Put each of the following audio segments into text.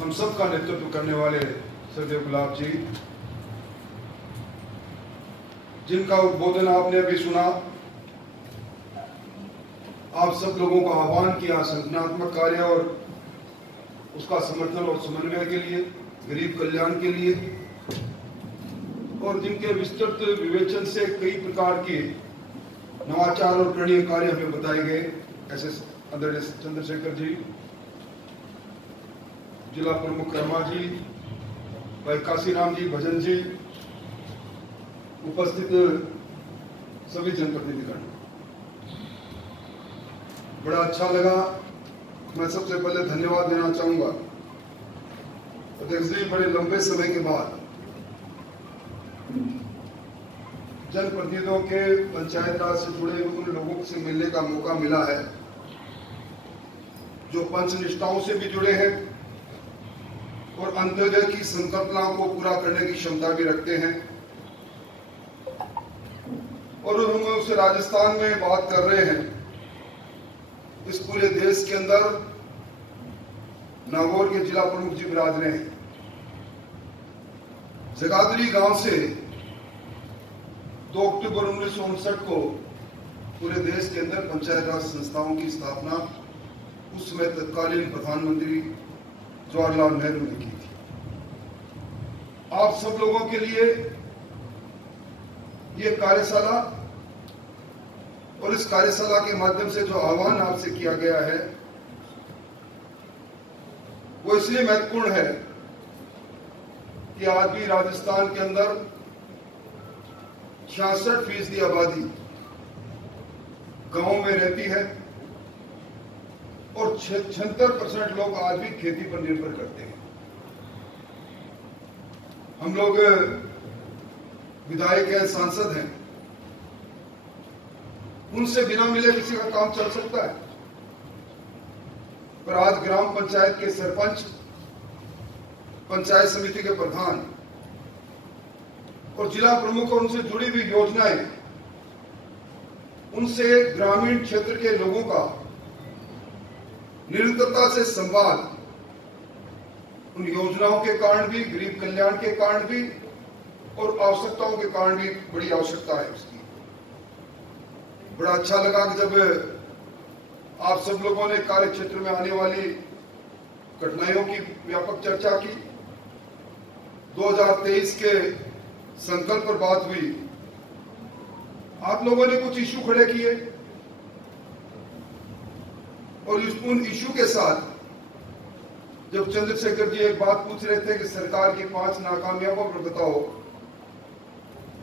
हम सब का नेतृत्व करने वाले सरदेव गुलाब जी, जिनका उद्बोधन आपने अभी सुना, आप सब लोगों का आह्वान किया संगठनात्मक कार्य और उसका समर्थन और समन्वय के लिए, गरीब कल्याण के लिए, और जिनके विस्तृत विवेचन से कई प्रकार के नवाचार और करणीय कार्य हमें बताए गए, ऐसे आदरणीय चंद्रशेखर जी, जिला प्रमुख कर्मा जी, भाई काशीराम जी, भजन जी, उपस्थित सभी जनप्रतिनिधिगण, बड़ा अच्छा लगा। मैं सबसे पहले धन्यवाद देना चाहूंगा अध्यक्ष जी, बड़े लंबे समय के बाद जनप्रतिनिधियों के पंचायत राज से जुड़े उन लोगों से मिलने का मौका मिला है जो पंच निष्ठाओं से भी जुड़े हैं और अंत्योदय की संकल्पनाओं को पूरा करने की क्षमता भी रखते हैं। और हम उस राजस्थान में बात कर रहे हैं, इस पूरे देश के अंदर नागौर के जिला प्रमुख जी विराज रहे हैं। जगाधरी गांव से 2 अक्टूबर 1959 को पूरे देश के अंदर पंचायत राज संस्थाओं की स्थापना उस समय तत्कालीन प्रधानमंत्री जवाहरलाल नेहरू ने की थी। आप सब लोगों के लिए ये कार्यशाला और इस कार्यशाला के माध्यम से जो आह्वान आपसे किया गया है वो इसलिए महत्वपूर्ण है कि आज भी राजस्थान के अंदर 66% आबादी गांवों में रहती है और 76% लोग आज भी खेती पर निर्भर करते हैं। हम लोग विधायक हैं, सांसद हैं, उनसे बिना मिले किसी का काम चल सकता है, पर आज ग्राम पंचायत के सरपंच, पंचायत समिति के प्रधान और जिला प्रमुख और उनसे जुड़ी हुई योजनाएं, उनसे ग्रामीण क्षेत्र के लोगों का निरंतरता से संवाद, उन योजनाओं के कारण भी, गरीब कल्याण के कारण भी और आवश्यकताओं के कारण भी बड़ी आवश्यकता है उसकी। बड़ा अच्छा लगा कि जब आप सब लोगों ने कार्य क्षेत्र में आने वाली कठिनाइयों की व्यापक चर्चा की, 2023 के संकल्प पर बात हुई, आप लोगों ने कुछ इश्यू खड़े किए और उन इश्यू के साथ जब चंद्रशेखर जी एक बात पूछ रहे थे कि सरकार की 5 नाकामयाबियों पर बताओ,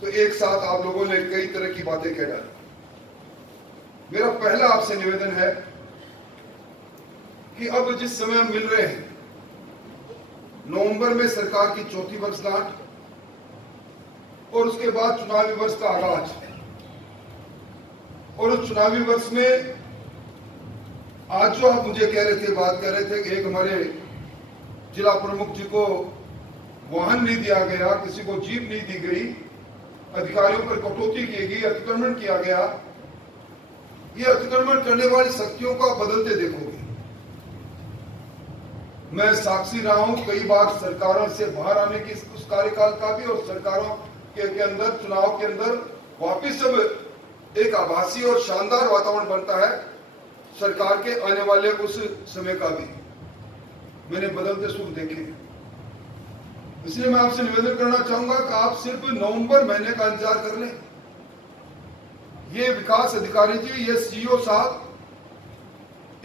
तो एक साथ आप लोगों ने कई तरह की बातें कह डाली। मेरा पहला आपसे निवेदन है कि अब जिस समय हम मिल रहे हैं, नवंबर में सरकार की 4थी वर्षगांठ और उसके बाद चुनावी वर्ष का आगाज, और उस चुनावी वर्ष में आज जो आप मुझे कह रहे थे, बात कर रहे थे कि एक हमारे जिला प्रमुख जी को वाहन नहीं दिया गया, किसी को जीप नहीं दी गई, अधिकारियों पर कटौती की गई, अतिक्रमण किया गया। ये अतिक्रमण करने वाली शक्तियों का बदलते देखोगे। मैं साक्षी रहा हूं कई बार सरकारों से बाहर आने की उस कार्यकाल का भी, और सरकारों के अंदर चुनाव के अंदर वापिस जब एक आभासी और शानदार वातावरण बनता है सरकार के आने वाले उस समय का भी मैंने बदलते सुख देखे। इसलिए मैं आपसे निवेदन करना चाहूंगा कि आप सिर्फ नवंबर महीने का इंतजार कर लें। ये विकास अधिकारी जी, ये सीईओ साहब,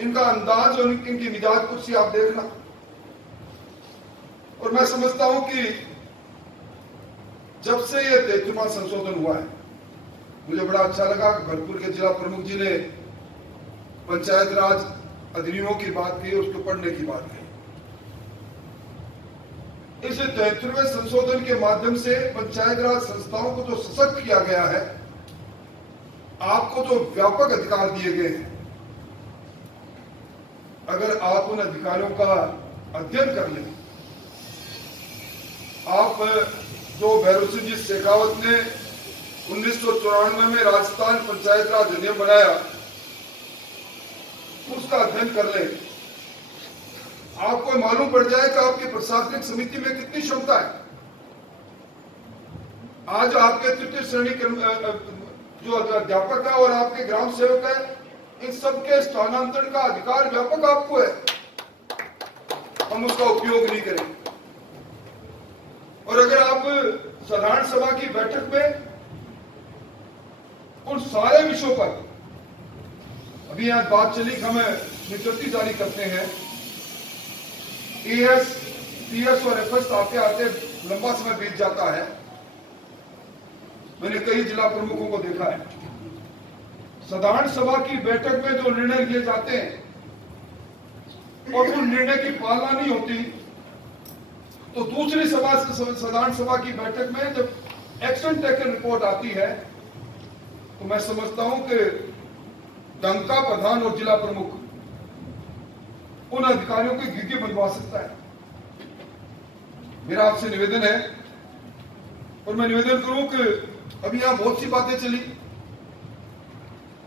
इनका अंदाज और इनकी मिजाज कुर्सी आप देखना। और मैं समझता हूं कि जब से ये 33वां संशोधन हुआ है, मुझे बड़ा अच्छा लगा कि भरतपुर के जिला प्रमुख जी ने पंचायत राज अधिनियमों की बात की, उसको पढ़ने की बात की। इस 33वें संशोधन के माध्यम से पंचायत राज संस्थाओं को जो सशक्त किया गया है, आपको जो व्यापक अधिकार दिए गए हैं, अगर आप उन अधिकारियों का अध्ययन कर लें, आप जो भैरव सिंह जी शेखावत ने 1994 में राजस्थान पंचायत राज अधिनियम बनाया, उसका अध्ययन कर लें आपको मालूम पड़ जाए कि आपकी प्रशासनिक समिति में कितनी क्षमता है। आज आपके तृतीय श्रेणी जो अध्यापक है और आपके ग्राम सेवक है, इन सबके स्थानांतरण का अधिकार व्यापक आपको है, हम उसका उपयोग नहीं करेंगे। और अगर आप साधारण सभा की बैठक में उन सारे विषयों पर, अभी आज बात चली कि हमें स्वीकृति जारी करते हैं, ES, PS और FS आते आते लंबा समय बीत जाता है। मैंने कई जिला प्रमुखों को देखा है, साधारण सभा की बैठक में जो निर्णय लिए जाते हैं और उन निर्णय की पालना नहीं होती, तो दूसरी साधारण सभा की बैठक में जब एक्शन टेकन रिपोर्ट आती है, तो मैं समझता हूं कि डंका प्रधान और जिला प्रमुख उन अधिकारियों की घिघी बंधवा सकता है। मेरा आपसे निवेदन है, और मैं निवेदन करूं कि अभी यहां बहुत सी बातें चली,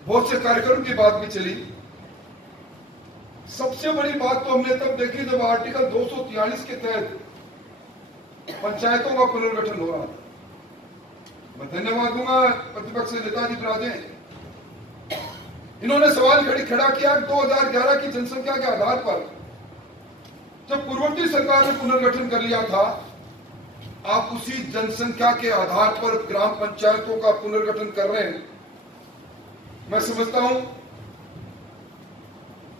बहुत से कार्यक्रम की बात भी चली। सबसे बड़ी बात तो हमने तब देखी जब आर्टिकल 243 के तहत पंचायतों का पुनर्गठन हो रहा था। मैं धन्यवाद दूंगा प्रतिपक्ष नेता जी राजे, इन्होंने सवाल खड़ा किया 2011 की जनसंख्या के आधार पर जब पूर्ववर्ती सरकार ने पुनर्गठन कर लिया था, आप उसी जनसंख्या के आधार पर ग्राम पंचायतों का पुनर्गठन कर रहे हैं। मैं समझता हूं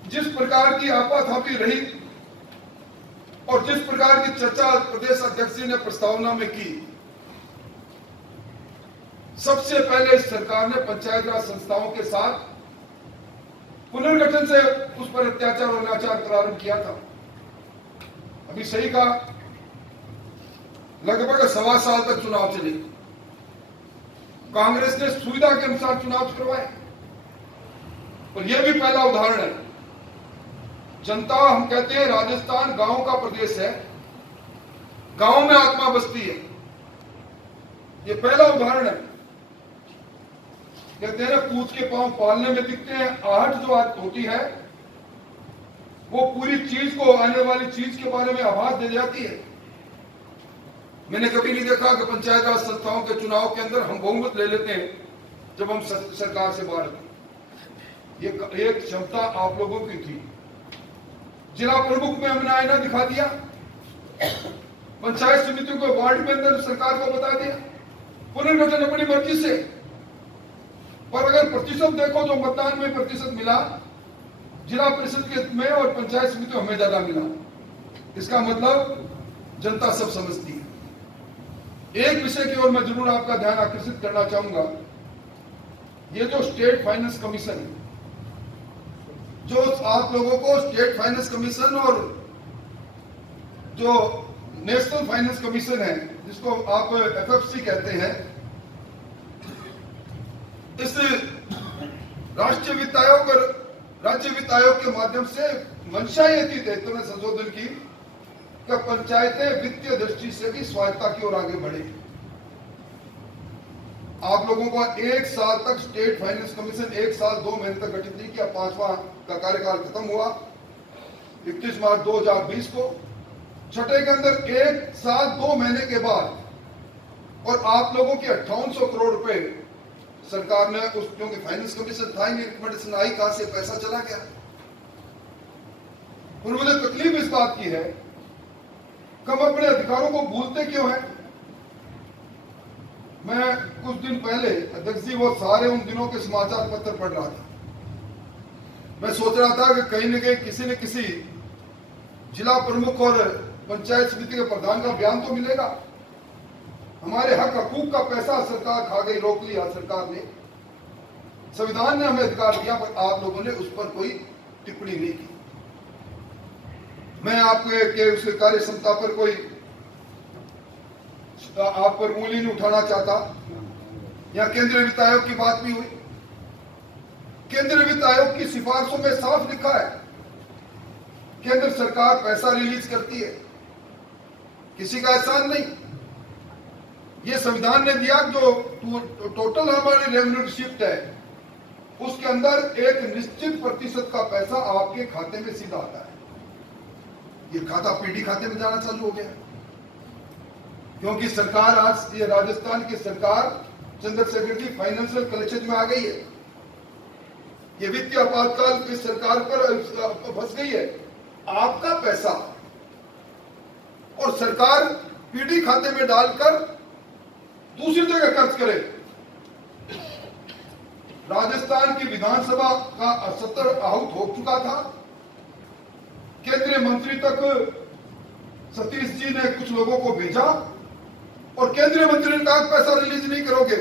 जिस प्रकार की आपाधापी रही और जिस प्रकार की चर्चा प्रदेश अध्यक्ष जी ने प्रस्तावना में की, सबसे पहले सरकार ने पंचायत राज संस्थाओं के साथ पुनर्गठन से उस पर अत्याचार और अनाचार प्रारंभ किया था। अभी सही कहा, लगभग 1.25 साल तक चुनाव चले, कांग्रेस ने सुविधा के अनुसार चुनाव करवाए। और यह भी पहला उदाहरण है, जनता, हम कहते हैं राजस्थान गांव का प्रदेश है, गांव में आत्मा बसती है, यह पहला उदाहरण है। कहते हैं पूछ के पांव पालने में दिखते हैं, आहट जो होती है वो पूरी चीज को, आने वाली चीज के बारे में आभास दे जाती है। मैंने कभी नहीं देखा कि पंचायत राज संस्थाओं के चुनाव के अंदर हम बहुमत ले लेते हैं जब हम सरकार से बाहर थे। ये एक क्षमता आप लोगों की थी। जिला प्रमुख में हमने आईना दिखा दिया, पंचायत समितियों को वार्ड में अंदर सरकार को बता दिया, पुनर्गठन अपनी मर्जी से। पर अगर प्रतिशत देखो, जो मतदान में प्रतिशत मिला जिला परिषद के में और पंचायत समिति हमें ज्यादा मिला, इसका मतलब जनता सब समझती है। एक विषय की ओर मैं जरूर आपका ध्यान आकर्षित करना चाहूंगा, ये जो स्टेट फाइनेंस कमीशन है, जो आप लोगों को स्टेट फाइनेंस कमीशन और जो नेशनल फाइनेंस कमीशन है, जिसको आप FFC कहते हैं, इस राष्ट्रीय वित्त आयोग और राज्य वित्त आयोग के माध्यम से मंशा ये थी दायित्व में संशोधन की कि पंचायतें वित्तीय दृष्टि से भी स्वायत्तता की ओर आगे बढ़े। आप लोगों को 1 साल तक स्टेट फाइनेंस कमीशन 1 साल 2 महीने तक गठित नहीं किया, 5वां का कार्यकाल खत्म हुआ 31 मार्च 2020 को। छठे के अंदर 1 साल 2 महीने के बाद, और आप लोगों की 5800 करोड़ रुपए सरकार ने, उस क्योंकि फाइनेंस कमीशन था ही नहीं, रिकमेंडेशन आई कहां से, पैसा चला गया। और मुझे तकलीफ इस बात की है कि हम अपने अधिकारों को भूलते क्यों हैं। मैं कुछ दिन पहले, अध्यक्ष जी, वो सारे उन दिनों के समाचार पत्र पढ़ रहा था। मैं सोच रहा था कि कहीं न कहीं किसी न किसी जिला प्रमुख और पंचायत समिति के प्रधान का बयान तो मिलेगा। हमारे हक हकूक का पैसा सरकार खा गई, रोक लिया सरकार ने। संविधान ने हमें अधिकार दिया, पर आप लोगों ने उस पर कोई टिप्पणी नहीं की। मैं आपके उस कार्य क्षमता पर कोई आप पर उंगली नहीं उठाना चाहता। यहां केंद्रीय वित्त आयोग की बात भी हुई। केंद्रीय वित्त आयोग की सिफारिशों में साफ लिखा है, केंद्र सरकार पैसा रिलीज करती है, किसी का एहसान नहीं। ये संविधान ने दिया, जो टोटल हमारी रेवेन्यू रिसिप्ट है उसके अंदर एक निश्चित प्रतिशत का पैसा आपके खाते में सीधा आता है। ये खाता पीडी खाते में जाना चालू हो गया, क्योंकि सरकार आज ये राजस्थान की सरकार चंद्रशेखर जी फाइनेंशियल क्लचेज में आ गई है। ये वित्तीय आपातकाल की सरकार पर फंस गई है। आपका पैसा और सरकार पीडी खाते में डालकर दूसरी जगह खर्च करे। राजस्थान की विधानसभा का सत्र आहूत हो चुका था। केंद्रीय मंत्री तक सतीश जी ने कुछ लोगों को भेजा और केंद्रीय मंत्री ने कहा पैसा रिलीज नहीं करोगे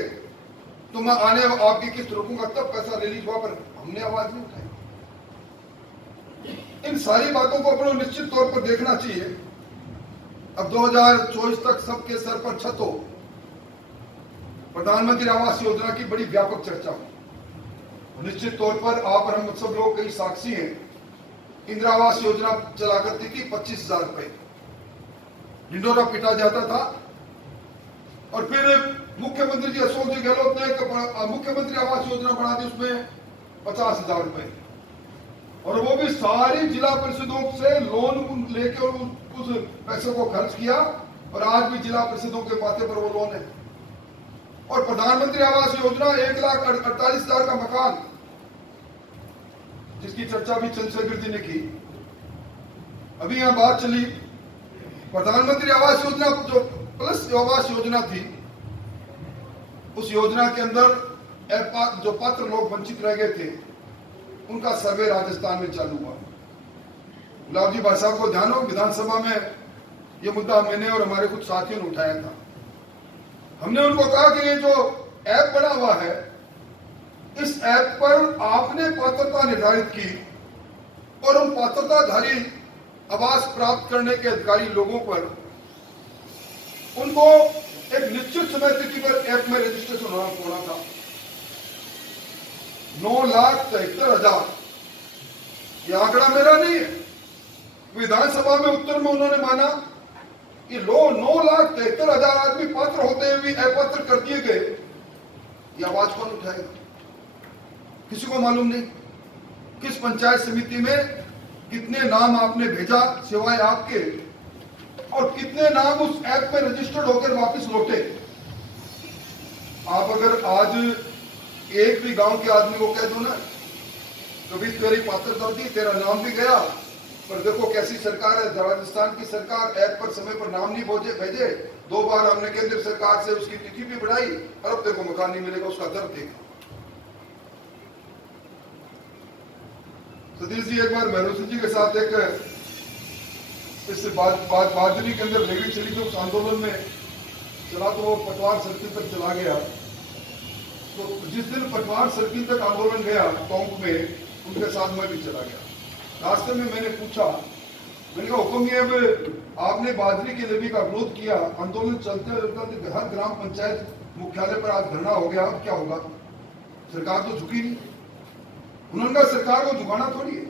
तो मैं आने आपकी किस्त रोकूंगा, तब पैसा रिलीज हुआ, पर हमने आवाज नहीं उठाई। इन सारी बातों को अपने निश्चित तौर पर देखना चाहिए। अब 2024 तक सबके सर पर छत हो। प्रधानमंत्री आवास योजना की बड़ी व्यापक चर्चा हो। निश्चित तौर पर आप और हम सब लोग कई साक्षी हैं। इंदिरा आवास योजना चला करती थी, 25,000 रुपए ढिंडोरा पिटा जाता था, और फिर मुख्यमंत्री जी अशोक जी गहलोत ने मुख्यमंत्री आवास योजना बना दी, उसमें 50,000 रुपए, और वो भी सारी जिला परिषदों से लोन लेके उस पैसे को खर्च किया, और आज भी जिला परिषदों के खाते पर वो लोन है। और प्रधानमंत्री आवास योजना 1,48,000 का मकान, जिसकी चर्चा भी चंद्रशेखर जी ने की। अभी यहां बात चली प्रधानमंत्री आवास योजना, जो प्लस आवास योजना थी, उस योजना के अंदर जो पात्र लोग वंचित रह गए थे, उनका सर्वे राजस्थान में चालू हुआ। गुलाब जी भाई साहब को ध्यान हो, विधानसभा में यह मुद्दा मैंने और हमारे कुछ साथियों ने उठाया था। हमने उनको कहा कि ये जो ऐप बना हुआ है, इस ऐप पर आपने पात्रता निर्धारित की और उन पात्रताधारी आवास प्राप्त करने के अधिकारी लोगों पर उनको एक निश्चित समय तिथि पर ऐप में रजिस्ट्रेशन होना था। 9,73,000, यह आंकड़ा मेरा नहीं है। विधानसभा में उत्तर में उन्होंने माना कि 9,73,000 आदमी पात्र होते हुए भी अपात्र कर दिए गए। यह आवाज कौन उठाएगा? किसी को मालूम नहीं। किस पंचायत समिति में कितने नाम आपने भेजा सिवाय आपके, और कितने नाम उस ऐप में रजिस्टर्ड होकर वापस लौटे। आप अगर आज एक भी गांव के आदमी को कह दो ना, कभी तेरी पात्रता थी, तेरा नाम भी गया, पर देखो कैसी सरकार है राजस्थान की सरकार, ऐप पर समय पर नाम नहीं भेजे, 2 बार हमने केंद्र सरकार से उसकी तिथि भी बढ़ाई, और अब तेरे को मकान नहीं मिलेगा, उसका दर्द देखा। सतीश जी एक बार महरोसी जी के साथ एक इस बाजरी के अंदर रैली चली, तो उस आंदोलन में चला, तो वो पटवार सर्किल तक चला गया। तो जिस दिन पटवार सर्किल तक आंदोलन गया टोंक में, उनके साथ मैं भी चला गया। रास्ते में मैंने पूछा, मैंने कहा हुक्म ये, अब आपने बाजरी की लेवी का विरोध किया, आंदोलन चलते चलते हर ग्राम पंचायत मुख्यालय पर आज धरना हो गया, अब क्या होगा? सरकार तो झुकी नहीं। उन्होंने कहा सरकार को झुकाना थोड़ी है,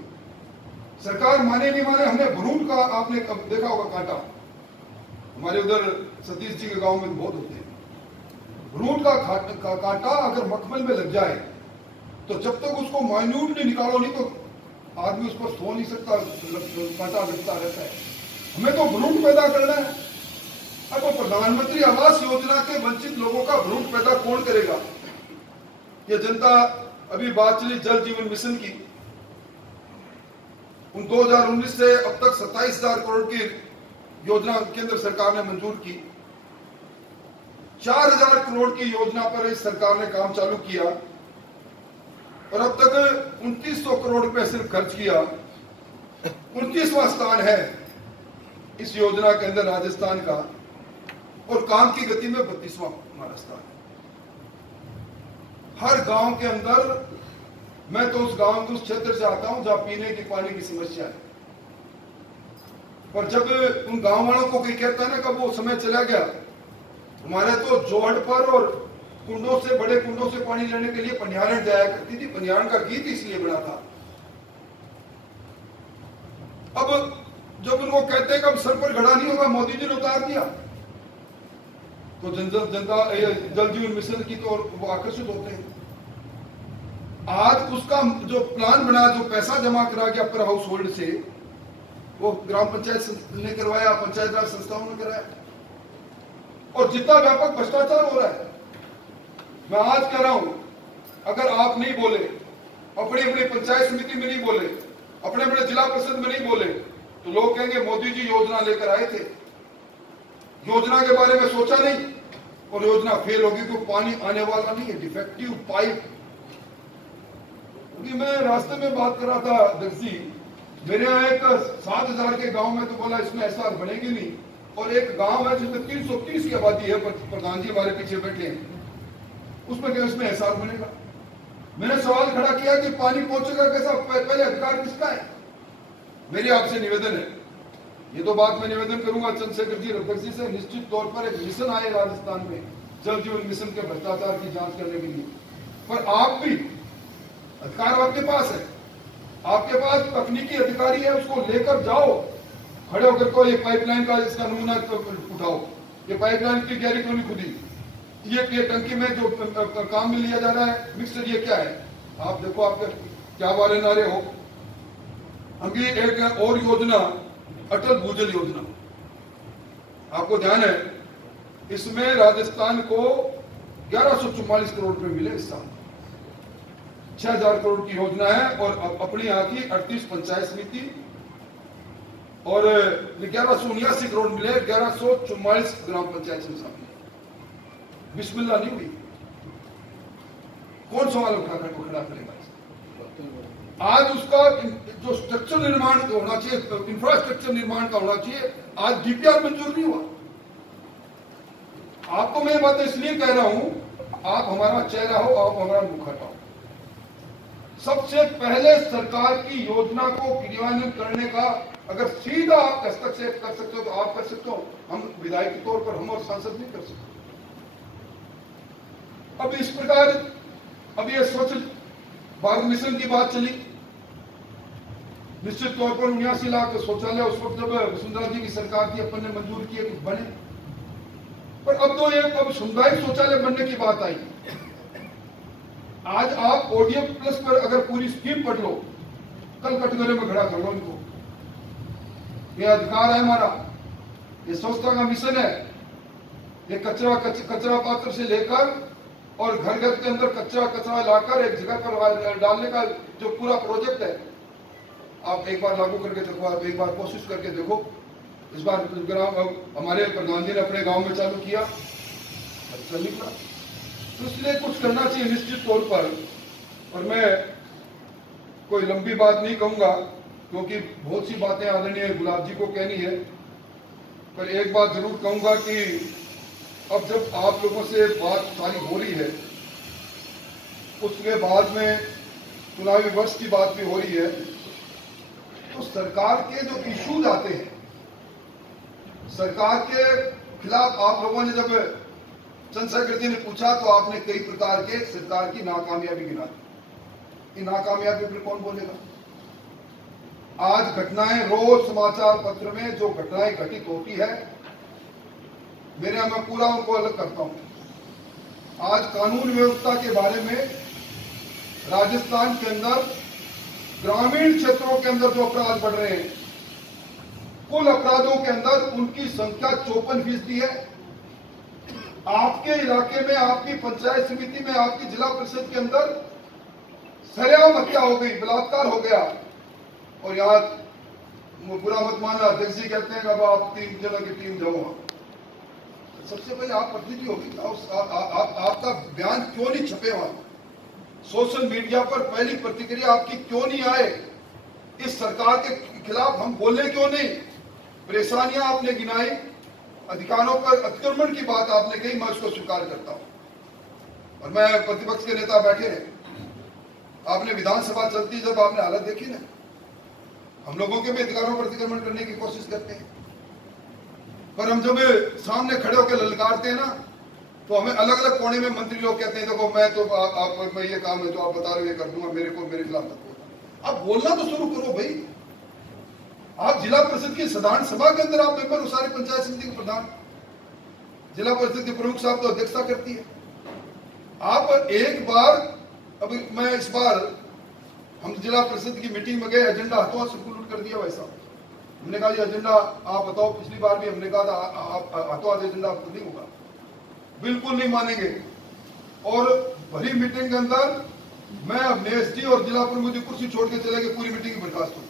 सरकार माने नहीं माने, हमने भ्रूण का आपने देखा होगा कांटा, हमारे उधर सतीश जी के गांव में बहुत होते हैं। भ्रूण का कांटा अगर मखमल में लग जाए तो जब तक उसको माइन्यूटली निकालो नहीं तो आदमी उस पर सो नहीं सकता, कांटा लगता रहता है। हमें तो भ्रूण पैदा करना है। अब वो प्रधानमंत्री आवास योजना के वंचित लोगों का भ्रूण पैदा कौन करेगा? ये जनता, अभी बात चली जल जीवन मिशन की, उन 2019 से अब तक 27,000 करोड़ की योजना केंद्र सरकार ने मंजूर की। 4,000 करोड़ की योजना पर इस सरकार ने काम चालू किया, और अब तक 2,900 करोड़ रुपए सिर्फ खर्च किया। 29वां स्थान है इस योजना के अंदर राजस्थान का, और काम की गति में 32वां हमारा स्थान है। हर गांव के अंदर, मैं तो उस गांव के उस क्षेत्र से आता हूं जहां पीने की पानी की समस्या है, पर जब उन गांव वालों को कोई कहता है ना कब वो समय चला गया, हमारे तो जोड़ पर और कुंडों से, बड़े कुंडों से पानी लेने के लिए पनियारण जाया करती थी। पनियारण का गीत इसलिए बना था। अब जब उनको कहते हैं कि अब सर पर घड़ा नहीं होगा, मोदी जी ने उतार दिया, तो जनता जल जीवन मिशन की तो वो आकर्षित होते हैं। आज उसका जो प्लान बना, जो पैसा जमा करा गया पर हाउस होल्ड से, वो ग्राम पंचायत ने करवाया, पंचायत राज संस्थाओं ने कराया। और जितना व्यापक भ्रष्टाचार हो रहा है, मैं आज कह रहा हूं, अगर आप नहीं बोले, अपनी अपनी पंचायत समिति में नहीं बोले, अपने अपने जिला परिषद में नहीं बोले, तो लोग कहेंगे मोदी जी योजना लेकर आए थे, योजना के बारे में सोचा नहीं और योजना फेल होगी, क्योंकि पानी आने वाला नहीं है, डिफेक्टिव पाइप। अभी मैं रास्ते में बात कर रहा था दर्जी, मेरे यहाँ एक 7,000 के गांव में, तो बोला इसमें एसआर बनेगी नहीं, और एक गांव है जिसमें 330 की आबादी है, प्रधान जी हमारे पीछे बैठे हैं, उसमें क्या इसमें एसआर बनेगा? मैंने सवाल खड़ा किया कि पानी पहुंचेगा कैसा, पहले अधिकार किसका है? मेरी आपसे निवेदन है, ये तो बात मैं निवेदन करूंगा चंद्रशेखर जी रघुवर जी से, निश्चित तौर पर एक मिशन आए राजस्थान में जल जीवन मिशन के भ्रष्टाचार की जांच करने के लिए। पर आप भी, अधिकार आपके पास है, आपके पास तकनीकी अधिकारी है, उसको लेकर जाओ, खड़े होकर को ये पाइपलाइन का इसका नमूना उठाओ, ये पाइपलाइन की गहरी क्यों नहीं खुदी, ये टंकी में जो काम में लिया जा रहा है मिक्सर, ये क्या है? आप देखो, आपके क्या वाले नारे हो। अभी एक और योजना, अटल भूजल योजना, आपको ध्यान है, इसमें राजस्थान को 1144 करोड़ रुपए मिले इस साल, 6,000 करोड़ की योजना है, और अपनी यहाँ की 38 पंचायत समिति, और 1179 करोड़ मिले 1144 ग्राम पंचायत समिति। बिस्मिल्लाह नहीं हुई, कौन सवाल खड़ा करेगा? आज उसका जो स्ट्रक्चर निर्माण होना चाहिए, इंफ्रास्ट्रक्चर निर्माण का होना चाहिए, आज डीपीआर मंजूर नहीं हुआ। आपको मैं बात इसलिए कह रहा हूं, आप हमारा चेहरा हो, आप हमारा मुख हटाओ। सबसे पहले सरकार की योजना को क्रियान्वयन करने का अगर सीधा आप हस्तक्षेप कर सकते हो तो आप कर सकते हो, हम विधायक के तौर पर हम और सांसद नहीं कर सकते। अब इस प्रकार, अब ये स्वच्छ भारत मिशन की बात चली, निश्चित तौर पर 79 लाख शौचालय उस वक्त जब वसुंधरा जी की सरकार थी, अपन ने मंजूर किए, कुछ बने। पर अब तो ये अब सामुदायिक शौचालय बनने की बात आई। आज आप ओडीएफ प्लस पर अगर पूरी स्कीम पढ़ लो, कल कटघरे में खड़ा कर लो इनको, ये अधिकार है हमारा, ये स्वच्छता का मिशन है। ये कचरा पात्र से लेकर और घर घर के अंदर कचरा लाकर एक जगह पर डालने का जो पूरा प्रोजेक्ट है, आप एक बार लागू करके देखो, आप एक बार कोशिश करके देखो। इस बार ग्राम हमारे प्रधान जी ने अपने गांव में चालू किया, अच्छा निकला, तो इसलिए कुछ करना चाहिए निश्चित तौर पर। और मैं कोई लंबी बात नहीं कहूंगा, क्योंकि बहुत सी बातें आदरणीय गुलाब जी को कहनी है, पर एक बात जरूर कहूंगा कि अब जब आप लोगों से बात सारी हो रही है, उसके बाद में चुनावी वर्ष की बात भी हो रही है, तो सरकार के जो इश्यूज आते हैं, सरकार के खिलाफ आप लोगों ने जब चंद्रशेखर जी ने पूछा, तो आपने कई प्रकार के सरकार की नाकामयाबी गिना दी। इन नाकामयाबी पर कौन बोलेगा? आज घटनाएं रोज समाचार पत्र में जो घटनाएं घटित होती है, मेरे मैं पूरा उनको अलग करता हूं। आज कानून व्यवस्था के बारे में राजस्थान के अंदर ग्रामीण क्षेत्रों के अंदर जो अपराध बढ़ रहे हैं, कुल अपराधों के अंदर उनकी संख्या 54% है। आपके इलाके में, आपकी पंचायत समिति में, आपकी जिला परिषद के अंदर सरेआम हत्या हो गई, बलात्कार हो गया, और यहाँ बुरा मत मानना, अध्यक्ष जी कहते हैं कि अब आप 3 जनों की टीम जाओ। सबसे पहले आप प्रतिनिधि होगी, आपका बयान क्यों नहीं छपे वहां? सोशल मीडिया पर पहली प्रतिक्रिया आपकी क्यों नहीं आए? इस सरकार के खिलाफ हम बोले क्यों नहीं? परेशानियां आपने गिनाई, अधिकारों पर अतिक्रमण की बात आपने कही, मैं उसको स्वीकार करता हूं। और मैं प्रतिपक्ष के नेता बैठे हैं, आपने विधानसभा चलती जब आपने हालत देखी ना, हम लोगों के भी अधिकारों पर अतिक्रमण करने की कोशिश करते हैं, पर हम जब सामने खड़े होकर ललकारते हैं ना, तो हमें अलग अलग कोने में मंत्री लोग कहते हैं देखो मैं तो मैं ये काम है जो आप बता रहे हो ये कर दूंगा, मेरे खिलाफ मत बोलना। आप बोलना तो शुरू करो भाई। आप जिला परिषद की साधारण सभा के अंदर आप मेंबर हो, सारी पंचायत समिति के प्रधान, जिला परिषद के प्रमुख साहब तो अध्यक्षता करती है। आप एक बार, अभी मैं इस बार हम जिला परिषद की मीटिंग में गए, एजेंडा हाथों से उलट कर दिया भाई साहब, हमने कहा ये एजेंडा आप बताओ, पिछली बार भी हमने कहा था हाथों हाथ एजेंडा आपको नहीं होगा, बिल्कुल नहीं मानेंगे। और भरी मीटिंग के अंदर मैं अपने एसडी और जिला प्रमुख की कुर्सी छोड़ के चले गए, पूरी मीटिंग बर्खास्त हुई।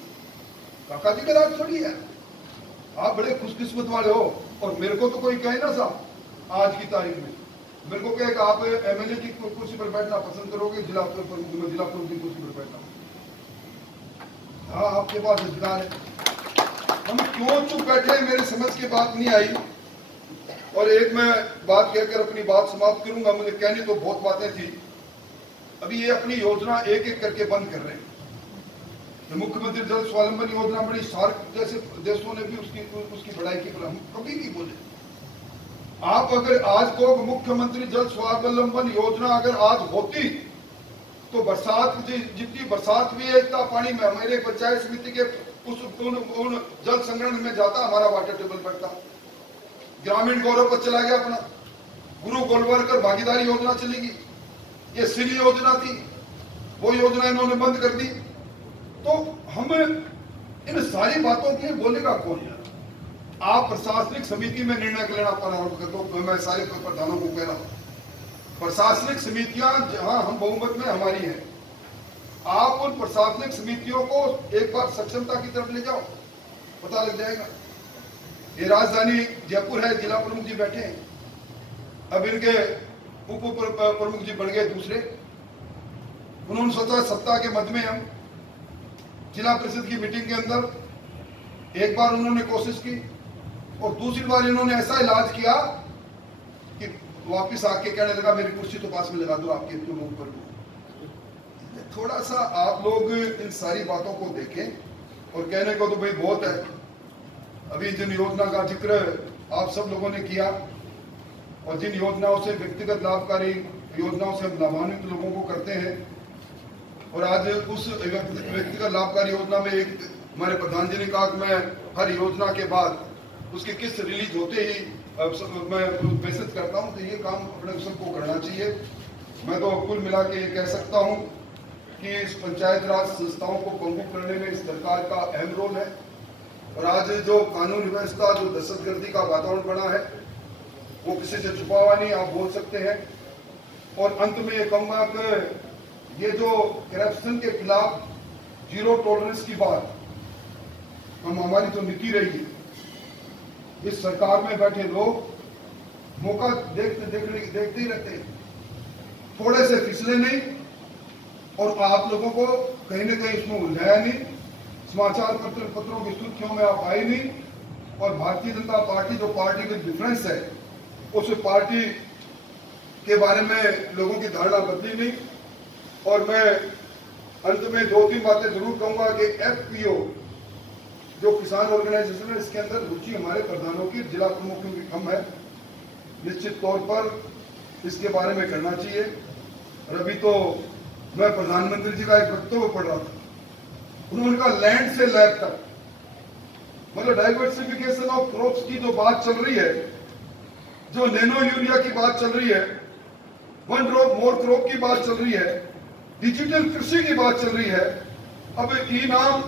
काका जी का राज छोड़िए, आप बड़े खुशकिस्मत वाले हो। और मेरे को तो कोई कहे ना साहब, आज की तारीख में मेरे को कहे कि आप एमएलए की कुर्सी पर बैठना पसंद करोगे, जिला प्रमुख की कुर्सी पर बैठना। हाँ, आपके पास अधिकार है, हम क्यों चुप बैठे, मेरे समझ की बात नहीं आई। और एक मैं बात कहकर अपनी बात समाप्त करूंगा, मुझे कहनी तो बहुत बातें थी। अभी ये अपनी योजना एक एक करके बंद कर रहे हैं। मुख्यमंत्री जल स्वावलंबन योजना बड़ी, सार्क जैसे देशों ने भी उसकी बढ़ाई की, हम कभी नहीं बोले। आप अगर आज को मुख्यमंत्री जल स्वावलंबन योजना अगर आज होती तो बरसात जितनी बरसात भी है इतना पानी में हमारे पंचायत समिति के उन जल संग्रहण में जाता, हमारा वाटर टेबल बढ़ता। ग्रामीण गौरव पर चला गया अपना, गुरु गोलवलकर भागीदारी योजना चलेगी, ये सिली योजना थी, वो योजना इन्होंने बंद कर दी। तो हम इन सारी बातों के बोलेगा कौन यार? आप प्रशासनिक समिति में निर्णय लेना प्रारंभ कर दो। मैं सारे प्रधानों को कह रहा हूं, प्रशासनिक समितियां जहां हम बहुमत में हमारी है, आप उन प्रशासनिक समितियों को एक बार सक्षमता की तरफ ले जाओ, पता लग जाएगा। ये राजधानी जयपुर है, जिला प्रमुख जी बैठे हैं, अब इनके उप प्रमुख जी बन गए दूसरे। उन्होंने सोचा सप्ताह के मध्य में हम जिला परिषद की मीटिंग के अंदर एक बार उन्होंने कोशिश की और दूसरी बार इन्होंने ऐसा इलाज किया कि वापिस आके कहने लगा मेरी कुर्सी तो पास में लगा दो, आपके क्यों मुंह पर। थोड़ा सा आप लोग इन सारी बातों को देखें। और कहने को तो भाई बहुत है, अभी जिन योजना का जिक्र आप सब लोगों ने किया और जिन योजनाओं से व्यक्तिगत लाभकारी योजनाओं से हम लाभान्वित लोगों को करते हैं, और आज उस व्यक्तिगत लाभकारी योजना में एक हमारे प्रधान जी ने कहा कि मैं हर योजना के बाद उसकी किस्त रिलीज होते ही मैं मैसेज करता हूं, तो ये काम अपने सबको करना चाहिए। मैं तो कुल मिला के ये कह सकता हूं कि इस पंचायत राज संस्थाओं को पंगु करने में इस सरकार का अहम रोल है। और आज जो कानून व्यवस्था, जो दहशतगर्दी का वातावरण बना है, वो किसी से छुपा हुआ नहीं, आप बोल सकते हैं। और अंत में ये कहूंगा कि ये जो करप्शन के खिलाफ जीरो टॉलरेंस की बात हमारी तो नीति रही है, इस सरकार में बैठे लोग मौका देखते ही रहते हैं, थोड़े से फिसले नहीं और आप लोगों को कहीं ना कहीं इसमें उलझाया नहीं, समाचार पत्रों की सुर्खियों में आप आए नहीं। और भारतीय जनता पार्टी जो पार्टी का डिफरेंस है, उस पार्टी के बारे में लोगों की धारणा बदली नहीं। और मैं अंत में दो तीन बातें जरूर कहूंगा कि एफपीओ जो किसान ऑर्गेनाइजेशन है, इसके अंदर रुचि हमारे प्रधानों की, जिला प्रमुखों की कम है, निश्चित तौर पर इसके बारे में करना चाहिए। और अभी तो मैं प्रधानमंत्री जी का एक वक्तव्य पढ़ रहा था, उन्होंने कहा लैंड से लैब तक, मतलब डाइवर्सिफिकेशन ऑफ क्रॉप्स की जो बात चल रही है, जो नैनो यूरिया की बात चल रही है, वन ड्रॉप मोर क्रॉप की बात चल रही है, डिजिटल कृषि की बात चल रही है। अब ई नाम